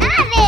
Nave!